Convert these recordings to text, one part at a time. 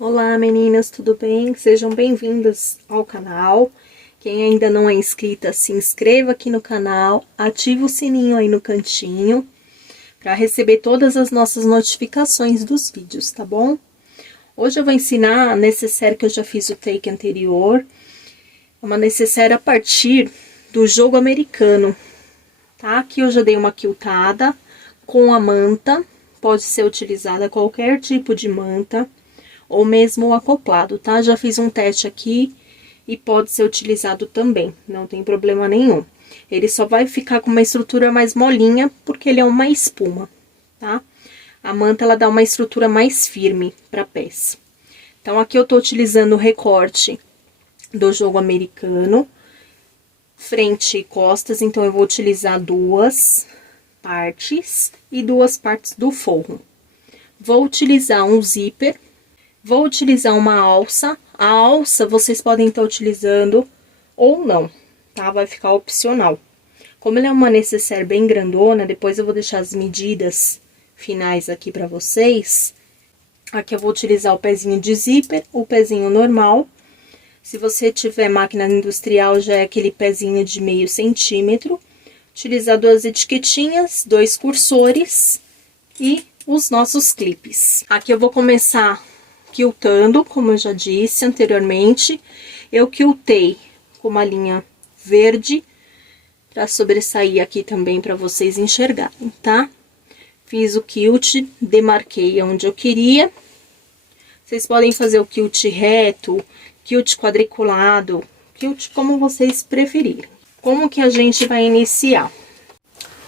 Olá meninas, tudo bem? Sejam bem-vindas ao canal. Quem ainda não é inscrita, se inscreva aqui no canal, ative o sininho aí no cantinho para receber todas as nossas notificações dos vídeos, tá bom? Hoje eu vou ensinar a necessaire que eu já fiz o take anterior, uma necessaire a partir do jogo americano, tá? Aqui eu já dei uma quiltada com a manta, pode ser utilizada qualquer tipo de manta, ou mesmo o acoplado, tá? Já fiz um teste aqui e pode ser utilizado também, não tem problema nenhum. Ele só vai ficar com uma estrutura mais molinha, porque ele é uma espuma, tá? A manta, ela dá uma estrutura mais firme pra peça. Então, aqui eu tô utilizando o recorte do jogo americano, frente e costas, então eu vou utilizar duas partes e duas partes do forro. Vou utilizar um zíper. Vou utilizar uma alça. A alça vocês podem estar utilizando ou não, tá? Vai ficar opcional. Como ela é uma necessaire bem grandona, depois eu vou deixar as medidas finais aqui pra vocês. Aqui eu vou utilizar o pezinho de zíper, o pezinho normal. Se você tiver máquina industrial, já é aquele pezinho de meio centímetro. Utilizar duas etiquetinhas, dois cursores e os nossos clipes. Aqui eu vou começar quiltando, como eu já disse anteriormente. Eu quiltei com uma linha verde para sobressair aqui também para vocês enxergarem, tá? Fiz o quilt, demarquei onde eu queria. Vocês podem fazer o quilt reto, quilt quadriculado, quilt como vocês preferirem. Como que a gente vai iniciar?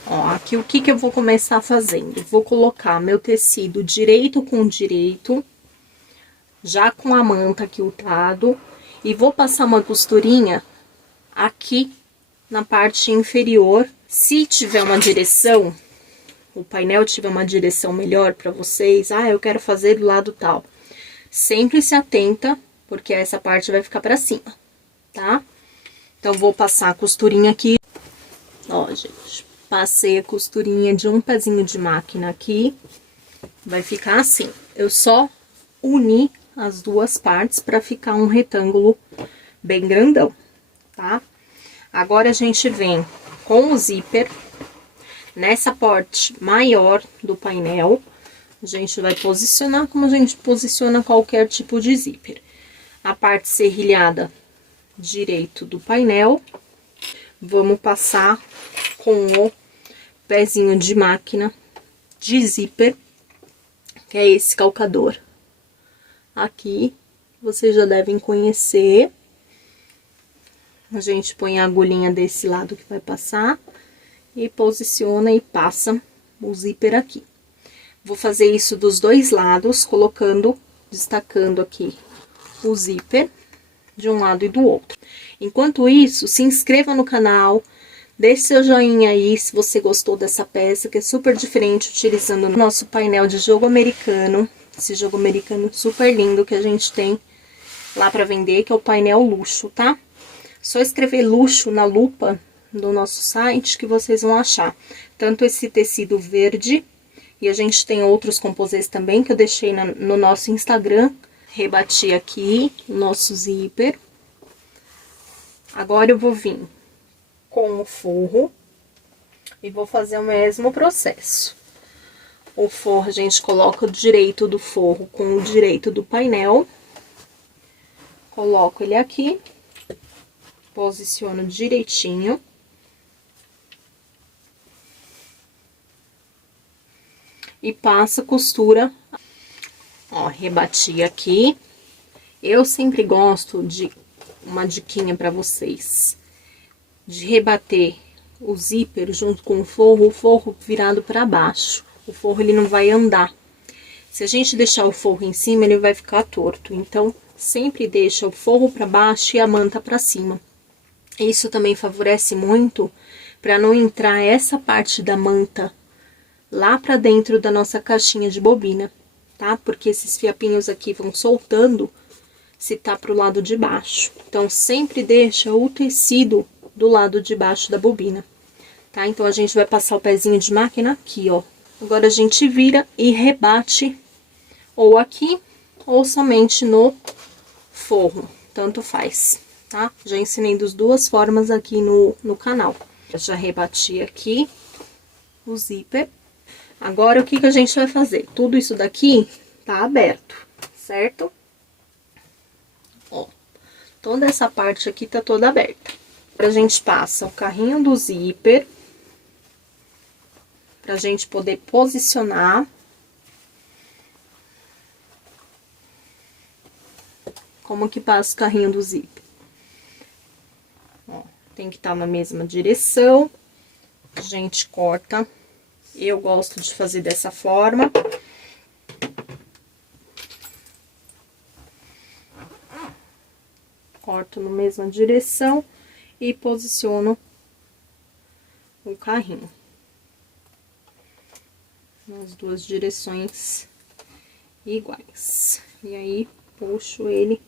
Ó, aqui o que eu vou começar fazendo? Vou colocar meu tecido direito com direito, já com a manta quiltado, e vou passar uma costurinha aqui na parte inferior. Se tiver uma direção, o painel tiver uma direção melhor para vocês, eu quero fazer do lado tal, sempre se atenta, porque essa parte vai ficar para cima, tá? Então, vou passar a costurinha aqui. Ó, gente, passei a costurinha de um pezinho de máquina aqui, vai ficar assim. Eu só uni as duas partes para ficar um retângulo bem grandão, tá? Agora a gente vem com o zíper nessa parte maior do painel. A gente vai posicionar como a gente posiciona qualquer tipo de zíper. A parte serrilhada direito do painel, vamos passar com o pezinho de máquina de zíper, que é esse calcador. Aqui, vocês já devem conhecer. A gente põe a agulhinha desse lado que vai passar e posiciona e passa o zíper aqui. Vou fazer isso dos dois lados, colocando, destacando aqui o zíper de um lado e do outro. Enquanto isso, se inscreva no canal, deixe seu joinha aí se você gostou dessa peça, que é super diferente, utilizando o nosso painel de jogo americano. Esse jogo americano super lindo que a gente tem lá para vender, que é o painel luxo, tá? Só escrever luxo na lupa do nosso site que vocês vão achar. Tanto esse tecido verde, e a gente tem outros composês também, que eu deixei no nosso Instagram. Rebati aqui o nosso zíper. Agora eu vou vir com o forro e vou fazer o mesmo processo. O forro, a gente coloca o direito do forro com o direito do painel. Coloco ele aqui. Posiciono direitinho. E passo a costura. Ó, rebati aqui. Eu sempre gosto de uma diquinha pra vocês. De rebater o zíper junto com o forro virado pra baixo. O forro, ele não vai andar. Se a gente deixar o forro em cima, ele vai ficar torto. Então, sempre deixa o forro pra baixo e a manta pra cima. Isso também favorece muito pra não entrar essa parte da manta lá pra dentro da nossa caixinha de bobina, tá? Porque esses fiapinhos aqui vão soltando se tá pro lado de baixo. Então, sempre deixa o tecido do lado de baixo da bobina, tá? Então, a gente vai passar o pezinho de máquina aqui, ó. Agora, a gente vira e rebate ou aqui ou somente no forro, tanto faz, tá? Já ensinei das duas formas aqui no canal. Eu já rebati aqui o zíper. Agora, o que que a gente vai fazer? Tudo isso daqui tá aberto, certo? Ó, toda essa parte aqui tá toda aberta. Agora, a gente passa o carrinho do zíper pra gente poder posicionar. Como que passa o carrinho do zíper? Ó, tem que estar na mesma direção. A gente corta. Eu gosto de fazer dessa forma. Corto na mesma direção e posiciono o carrinho. Nas duas direções iguais. E aí, puxo ele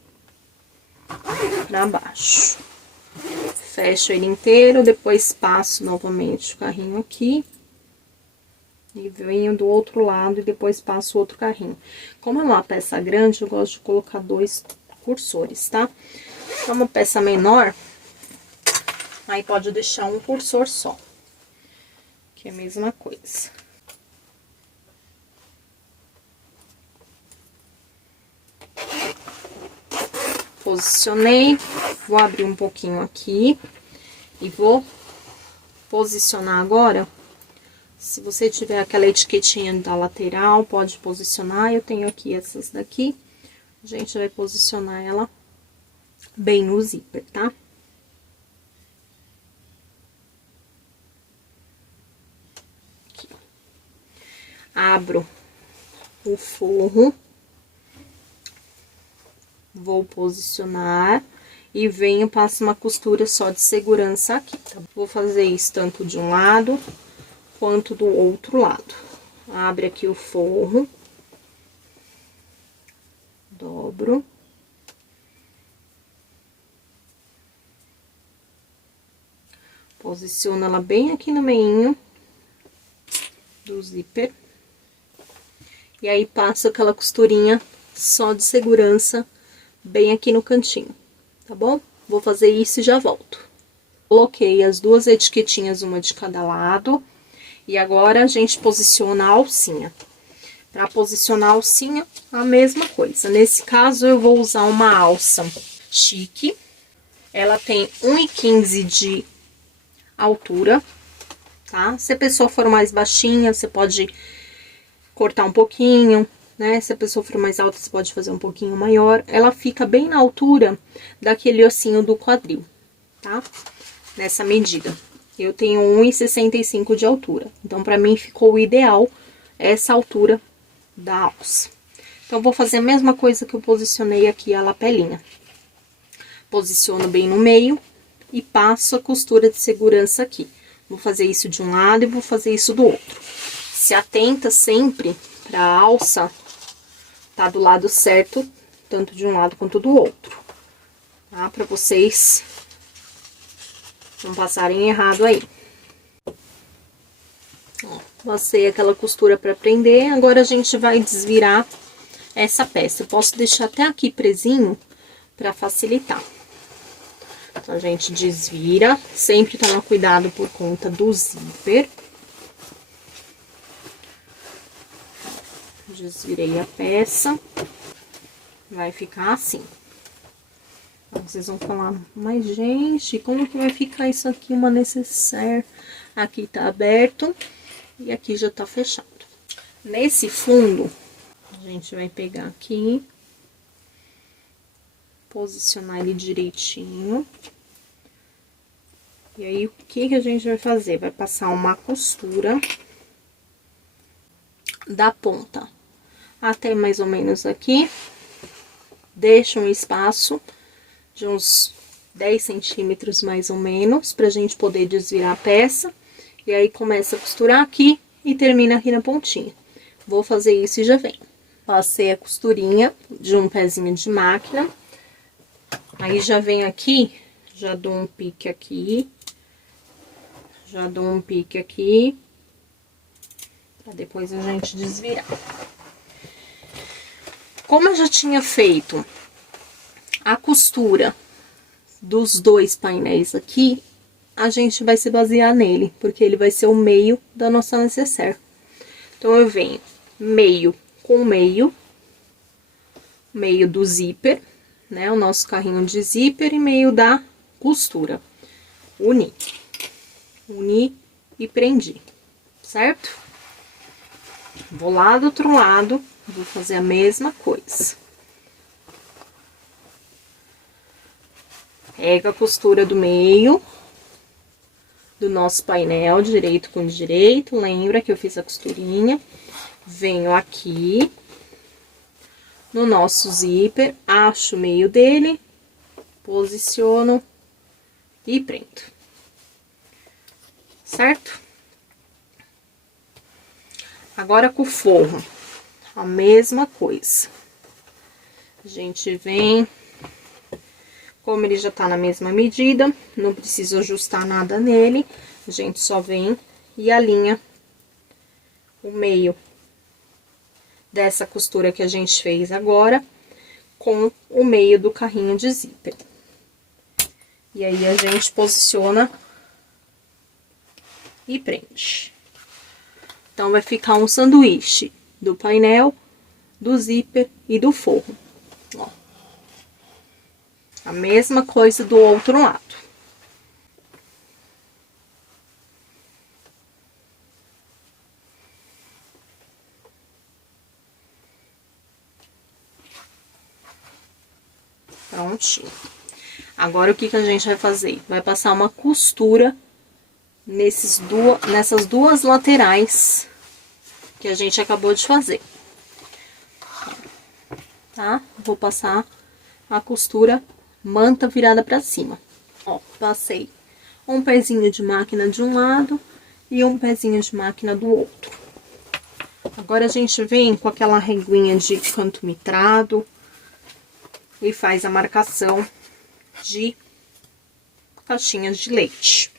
pra baixo. Fecho ele inteiro, depois passo novamente o carrinho aqui. E venho do outro lado e depois passo o outro carrinho. Como é uma peça grande, eu gosto de colocar 2 cursores, tá? Se é uma peça menor, aí pode deixar um cursor só. Que é a mesma coisa. Posicionei, vou abrir um pouquinho aqui e vou posicionar agora. Se você tiver aquela etiquetinha da lateral, pode posicionar. Eu tenho aqui essas daqui. A gente vai posicionar ela bem no zíper, tá? Aqui. Abro o forro. Vou posicionar e venho, passo uma costura só de segurança aqui, tá? Vou fazer isso tanto de um lado quanto do outro lado. Abre aqui o forro. Dobro. Posiciono ela bem aqui no meinho do zíper. E aí, passo aquela costurinha só de segurança bem aqui no cantinho, tá bom? Vou fazer isso e já volto. Coloquei as duas etiquetinhas, uma de cada lado. E agora, a gente posiciona a alcinha. Para posicionar a alcinha, a mesma coisa. Nesse caso, eu vou usar uma alça chique. Ela tem 1,15 de altura, tá? Se a pessoa for mais baixinha, você pode cortar um pouquinho, né? Se a pessoa for mais alta, você pode fazer um pouquinho maior. Ela fica bem na altura daquele ossinho do quadril, tá? Nessa medida. Eu tenho 1,65 de altura. Então, pra mim, ficou o ideal essa altura da alça. Então, vou fazer a mesma coisa que eu posicionei aqui a lapelinha. Posiciono bem no meio e passo a costura de segurança aqui. Vou fazer isso de um lado e vou fazer isso do outro. Se atenta sempre pra alça tá do lado certo, tanto de um lado quanto do outro, tá? Pra vocês não passarem errado aí. Ó, passei aquela costura pra prender, agora a gente vai desvirar essa peça. Eu posso deixar até aqui presinho pra facilitar. Então, a gente desvira, sempre toma cuidado por conta do zíper. Desvirei a peça, vai ficar assim. Então, vocês vão falar, mas gente, como que vai ficar isso aqui, uma necessaire? Aqui tá aberto e aqui já tá fechado. Nesse fundo, a gente vai pegar aqui, posicionar ele direitinho. E aí, o que que a gente vai fazer? Vai passar uma costura da ponta até mais ou menos aqui. Deixa um espaço de uns 10 centímetros mais ou menos, pra gente poder desvirar a peça. E aí, começa a costurar aqui e termina aqui na pontinha. Vou fazer isso e já venho. Passei a costurinha de um pezinho de máquina. Aí, já venho aqui, já dou um pique aqui. Já dou um pique aqui. Pra depois a gente desvirar. Como eu já tinha feito a costura dos dois painéis aqui, a gente vai se basear nele, porque ele vai ser o meio da nossa necessaire. Então, eu venho meio com meio do zíper, né? O nosso carrinho de zíper e meio da costura. Uni e prendi, certo? Vou lá do outro lado, vou fazer a mesma coisa. Pega a costura do meio do nosso painel, direito com direito, lembra que eu fiz a costurinha. Venho aqui no nosso zíper, acho o meio dele, posiciono e prendo, certo? Agora com o forro, a mesma coisa. A gente vem, como ele já tá na mesma medida, não precisa ajustar nada nele, a gente só vem e alinha o meio dessa costura que a gente fez agora com o meio do carrinho de zíper. E aí, a gente posiciona e prende. Então, vai ficar um sanduíche do painel, do zíper e do forro. Ó. A mesma coisa do outro lado. Prontinho. Agora, o que que a gente vai fazer? Vai passar uma costura nessas duas laterais que a gente acabou de fazer. Tá? Vou passar a costura manta virada pra cima. Ó, passei um pezinho de máquina de um lado e um pezinho de máquina do outro. Agora, a gente vem com aquela reguinha de canto mitrado e faz a marcação de caixinhas de leite.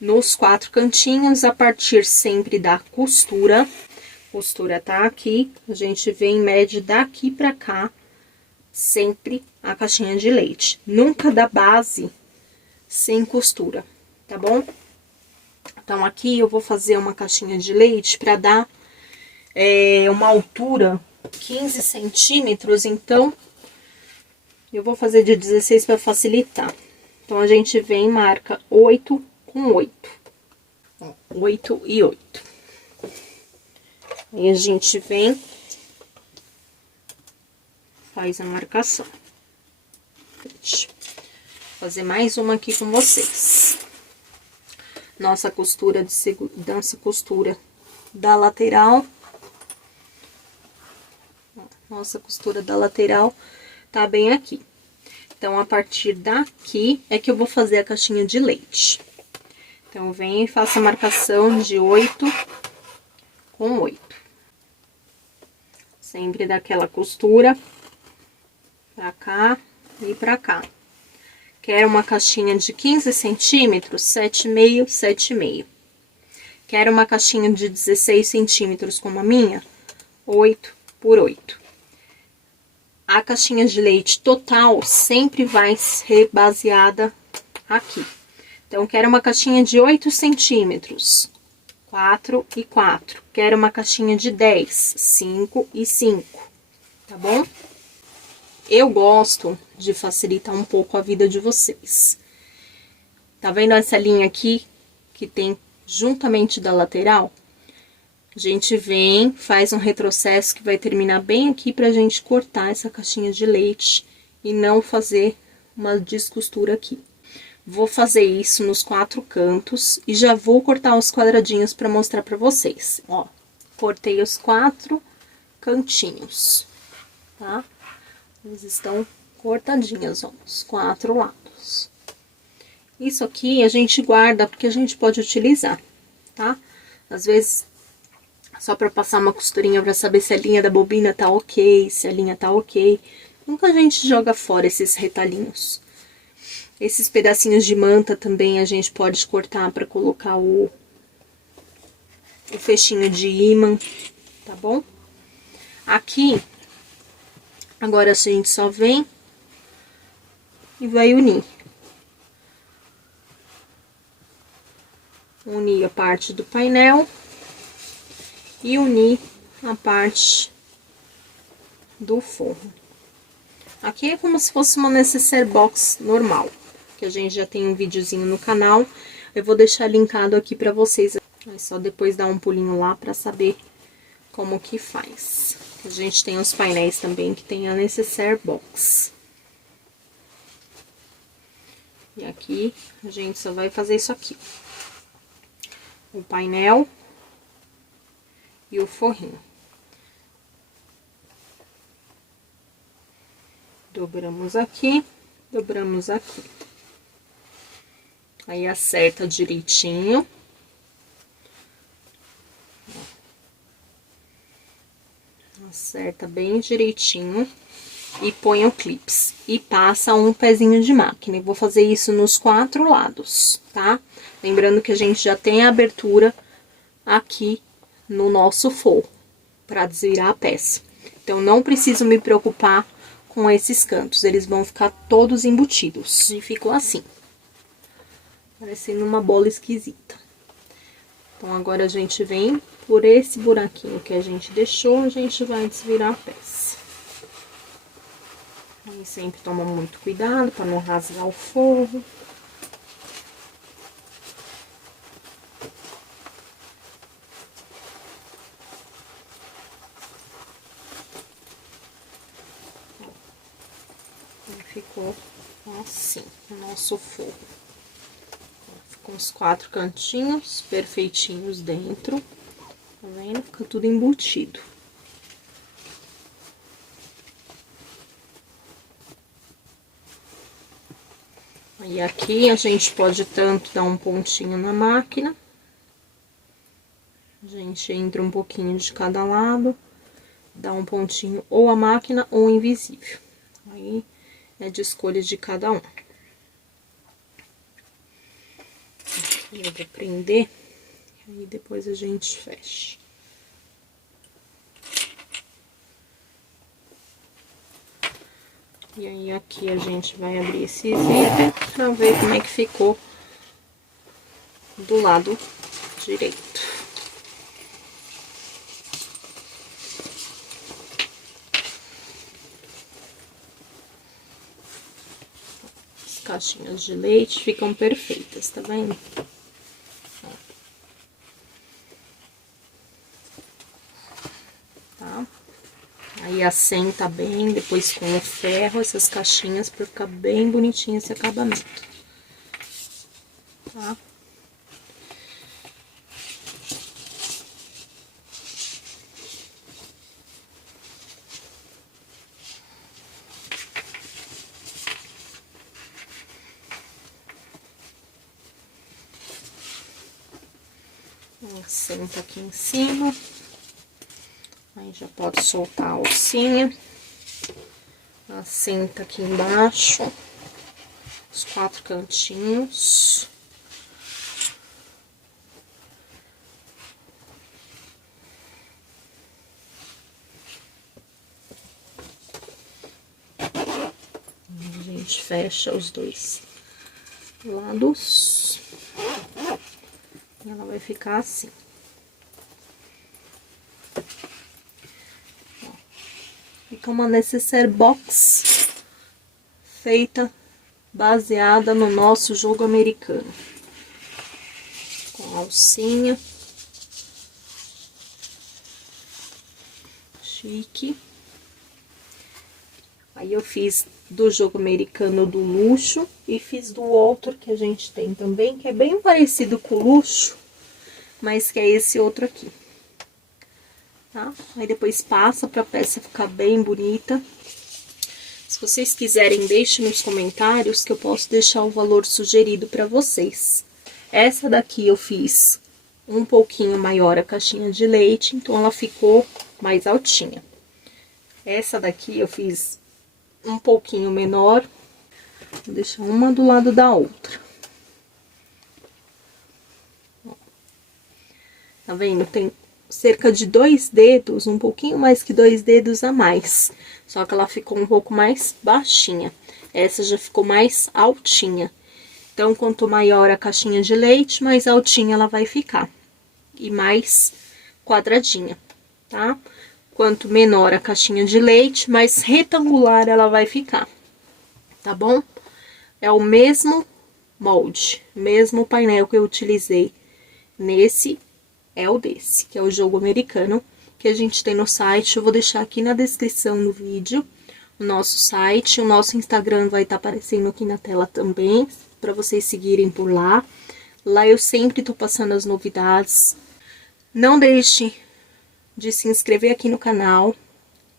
Nos 4 cantinhos, a partir sempre da costura. A costura tá aqui, a gente vem e mede daqui pra cá, sempre a caixinha de leite. Nunca da base sem costura, tá bom? Então, aqui eu vou fazer uma caixinha de leite pra dar uma altura 15 centímetros, então eu vou fazer de 16 para facilitar. Então, a gente vem e marca 8 com 8. Ó, 8 e 8. Aí, a gente vem, faz a marcação. Vou fazer mais uma aqui com vocês. Nossa costura de segurança, costura da lateral. Nossa costura da lateral tá bem aqui. Então, a partir daqui é que eu vou fazer a caixinha de leite. Então, eu venho e faço a marcação de 8 com 8. Sempre daquela costura pra cá e pra cá. Quero uma caixinha de 15 centímetros, 7,5, 7,5. Quero uma caixinha de 16 centímetros como a minha, 8 por 8. A caixinha de leite total sempre vai ser baseada aqui. Então, quero uma caixinha de 8 centímetros, 4 e 4. Quero uma caixinha de 10, 5 e 5, tá bom? Eu gosto de facilitar um pouco a vida de vocês. Tá vendo essa linha aqui, que tem juntamente da lateral? A gente vem, faz um retrocesso que vai terminar bem aqui pra gente cortar essa caixinha de leite e não fazer uma descostura aqui. Vou fazer isso nos 4 cantos e já vou cortar os quadradinhos pra mostrar pra vocês. Ó, cortei os 4 cantinhos, tá? Eles estão cortadinhos, ó, os 4 lados. Isso aqui a gente guarda porque a gente pode utilizar, tá? Às vezes, só pra passar uma costurinha pra saber se a linha da bobina tá ok, se a linha tá ok. Nunca a gente joga fora esses retalhinhos. Esses pedacinhos de manta também a gente pode cortar pra colocar o fechinho de ímã, tá bom? Aqui, Agora a gente só vem e vai unir. Unir a parte do painel e unir a parte do forro. Aqui é como se fosse uma necessaire box normal, que a gente já tem um videozinho no canal. Eu vou deixar linkado aqui pra vocês. É só depois dar um pulinho lá pra saber como que faz. A gente tem os painéis também que tem a necessaire box. E aqui a gente só vai fazer isso aqui. O painel e o forrinho. Dobramos aqui, dobramos aqui. Aí acerta direitinho. Acerta bem direitinho e põe o clips. E passa um pezinho de máquina. Eu vou fazer isso nos 4 lados, tá? Lembrando que a gente já tem a abertura aqui no nosso forro para desvirar a peça. Então, não preciso me preocupar com esses cantos, eles vão ficar todos embutidos. E ficou assim, parecendo uma bola esquisita. Então, agora a gente vem por esse buraquinho que a gente deixou, a gente vai desvirar a peça. Aí sempre toma muito cuidado para não rasgar o forro. Ficou assim o nosso forro. Ficou os 4 cantinhos perfeitinhos dentro, tá vendo? Fica tudo embutido. Aí aqui a gente pode tanto dar um pontinho na máquina, a gente entra um pouquinho de cada lado, dá um pontinho ou a máquina ou invisível. Aí é de escolha de cada um. Aqui eu vou prender, aí depois a gente fecha. E aí aqui a gente vai abrir esse zíper pra ver como é que ficou do lado direito. Caixinhas de leite ficam perfeitas, tá vendo? Tá? Aí assenta bem, depois com o ferro, essas caixinhas, pra ficar bem bonitinho esse acabamento. Tá? Assenta aqui em cima. Aí já pode soltar a alcinha. Assenta aqui embaixo. Os 4 cantinhos. A gente fecha os 2 lados. Ela vai ficar assim. Ó, fica uma necessaire box feita baseada no nosso jogo americano. Com alcinha. Chique. Aí eu fiz do jogo americano do luxo e fiz do outro que a gente tem também, que é bem parecido com o luxo, mas que é esse outro aqui, tá? Aí depois passa pra peça ficar bem bonita. Se vocês quiserem, deixe nos comentários que eu posso deixar o valor sugerido pra vocês. Essa daqui eu fiz um pouquinho maior a caixinha de leite, então ela ficou mais altinha. Essa daqui eu fiz um pouquinho menor, vou deixar uma do lado da outra. Ó. Tá vendo? Tem cerca de 2 dedos, um pouquinho mais que 2 dedos a mais. Só que ela ficou um pouco mais baixinha. Essa já ficou mais altinha. Então, quanto maior a caixinha de leite, mais altinha ela vai ficar. E mais quadradinha, tá? Quanto menor a caixinha de leite, mais retangular ela vai ficar, tá bom? É o mesmo molde, mesmo painel que eu utilizei nesse, é o desse, que é o jogo americano, que a gente tem no site. Eu vou deixar aqui na descrição do vídeo o nosso site, o nosso Instagram vai estar aparecendo aqui na tela também, para vocês seguirem por lá. Lá eu sempre tô passando as novidades. Não deixe de se inscrever aqui no canal,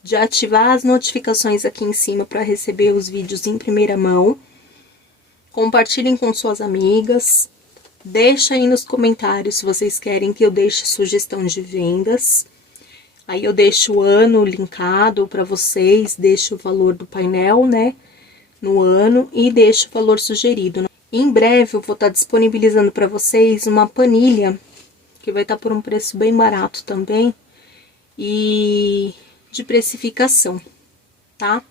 de ativar as notificações aqui em cima para receber os vídeos em primeira mão. Compartilhem com suas amigas. Deixa aí nos comentários se vocês querem que eu deixe sugestão de vendas. Aí eu deixo o ano linkado para vocês, deixo o valor do painel, né, no ano e deixo o valor sugerido. Em breve eu vou estar disponibilizando para vocês uma panilha que vai estar por um preço bem barato também e de precificação, tá?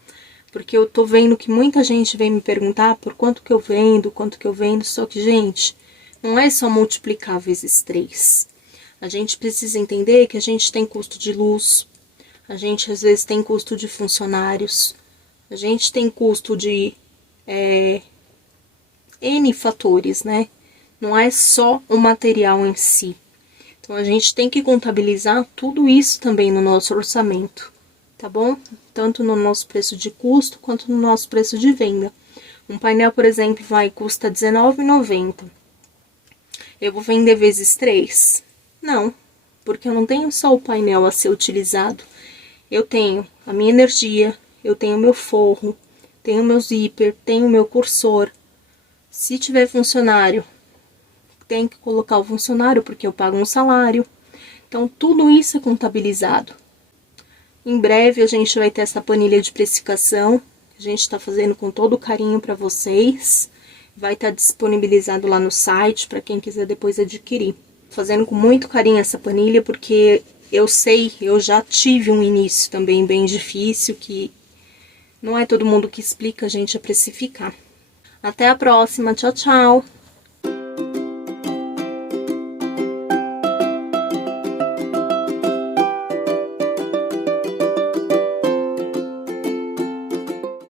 Porque eu tô vendo que muita gente vem me perguntar por quanto que eu vendo, só que, gente, não é só multiplicar vezes 3. A gente precisa entender que a gente tem custo de luz, a gente às vezes tem custo de funcionários, a gente tem custo de N fatores, né? Não é só o material em si. Então, a gente tem que contabilizar tudo isso também no nosso orçamento, tá bom? Tanto no nosso preço de custo, quanto no nosso preço de venda. Um painel, por exemplo, custa R$19,90. Eu vou vender vezes 3? Não, porque eu não tenho só o painel a ser utilizado. Eu tenho a minha energia, eu tenho o meu forro, tenho o meu zíper, tenho o meu cursor. Se tiver funcionário, tem que colocar o funcionário, porque eu pago um salário. Então, tudo isso é contabilizado. Em breve, a gente vai ter essa planilha de precificação, que a gente está fazendo com todo carinho para vocês. Vai estar disponibilizado lá no site, para quem quiser depois adquirir. Fazendo com muito carinho essa planilha, porque eu sei, eu já tive um início também bem difícil, que não é todo mundo que explica a gente a precificar. Até a próxima, tchau, tchau!